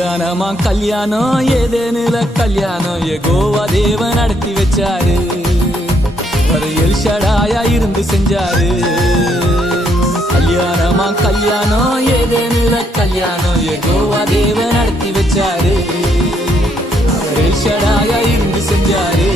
கல்யாணமா கல்யாணம் ஏதேனுல கல்யாணம் யெகோவா தேவன் நடத்தி வச்சாரு. ஒரு எல்ஷடாயா இருந்து செஞ்சாரு. கல்யாணமா கல்யாணம் ஏதேனுல கல்யாணம் யெகோவா தேவன் நடத்தி வச்சாரு. அவர் எல்ஷடாயா இருந்து செஞ்சாரு.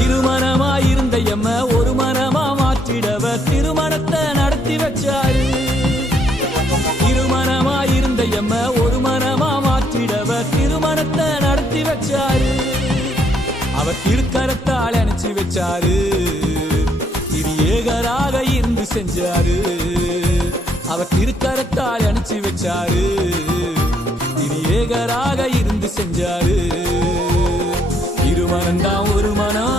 திருமணமாயிருந்த எம்ம ஒரு மனமா மாற்றிடவர் திருமணத்தை நடத்தி வச்சாரு. திருமணமாயிருந்த எம்ம ஒரு மனமா மாற்றிடவர் திருமணத்தை நடத்தி வச்சாரு. அவர் திருக்கரத்தால் அணைச்சி வச்சாரு. திரு ஏகராக இருந்து செஞ்சாரு. அவர் திருக்கரத்தால் அணைச்சி வச்சாரு. திரு ஏகராக இருந்து செஞ்சாரு. திருமணம் தான் ஒரு மனம்